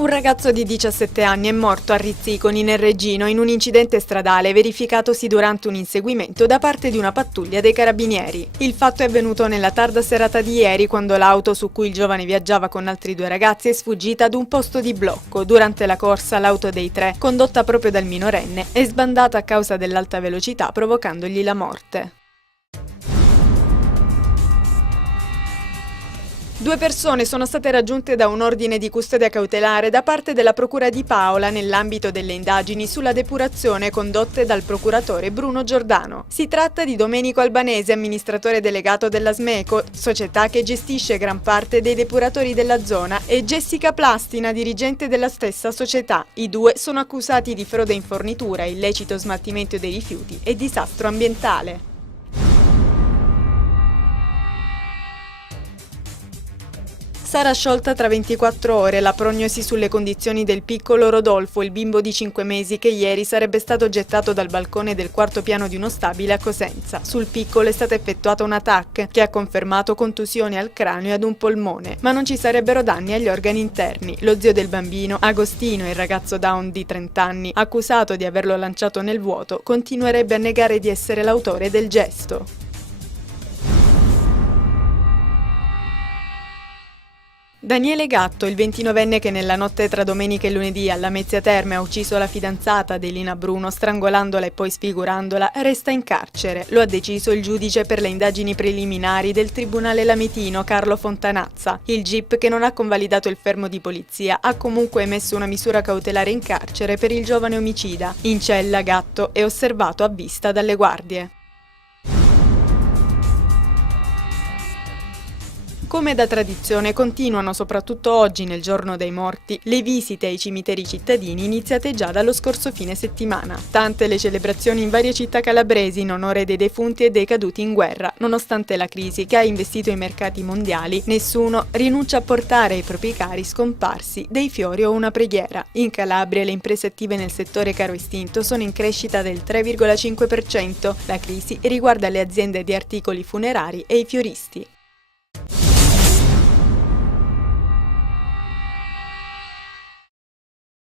Un ragazzo di 17 anni è morto a Rizziconi, nel Reggino, in un incidente stradale verificatosi durante un inseguimento da parte di una pattuglia dei carabinieri. Il fatto è avvenuto nella tarda serata di ieri, quando l'auto su cui il giovane viaggiava con altri due ragazzi è sfuggita ad un posto di blocco. Durante la corsa, l'auto dei tre, condotta proprio dal minorenne, è sbandata a causa dell'alta velocità, provocandogli la morte. Due persone sono state raggiunte da un ordine di custodia cautelare da parte della Procura di Paola nell'ambito delle indagini sulla depurazione condotte dal procuratore Bruno Giordano. Si tratta di Domenico Albanese, amministratore delegato della Smeco, società che gestisce gran parte dei depuratori della zona, e Jessica Plastina, dirigente della stessa società. I due sono accusati di frode in fornitura, illecito smaltimento dei rifiuti e disastro ambientale. Sarà sciolta tra 24 ore la prognosi sulle condizioni del piccolo Rodolfo, il bimbo di 5 mesi che ieri sarebbe stato gettato dal balcone del quarto piano di uno stabile a Cosenza. Sul piccolo è stata effettuata una TAC che ha confermato contusioni al cranio e ad un polmone, ma non ci sarebbero danni agli organi interni. Lo zio del bambino, Agostino, il ragazzo Down di 30 anni, accusato di averlo lanciato nel vuoto, continuerebbe a negare di essere l'autore del gesto. Daniele Gatto, il 29enne che nella notte tra domenica e lunedì alla Lamezia Terme ha ucciso la fidanzata Adelina Bruno strangolandola e poi sfigurandola, resta in carcere. Lo ha deciso il giudice per le indagini preliminari del Tribunale Lametino, Carlo Fontanazza. Il GIP, che non ha convalidato il fermo di polizia, ha comunque emesso una misura cautelare in carcere per il giovane omicida. In cella Gatto è osservato a vista dalle guardie. Come da tradizione continuano, soprattutto oggi nel giorno dei morti, le visite ai cimiteri cittadini iniziate già dallo scorso fine settimana. Tante le celebrazioni in varie città calabresi in onore dei defunti e dei caduti in guerra. Nonostante la crisi che ha investito i mercati mondiali, nessuno rinuncia a portare ai propri cari scomparsi dei fiori o una preghiera. In Calabria le imprese attive nel settore caro estinto sono in crescita del 3,5%. La crisi riguarda le aziende di articoli funerari e i fioristi.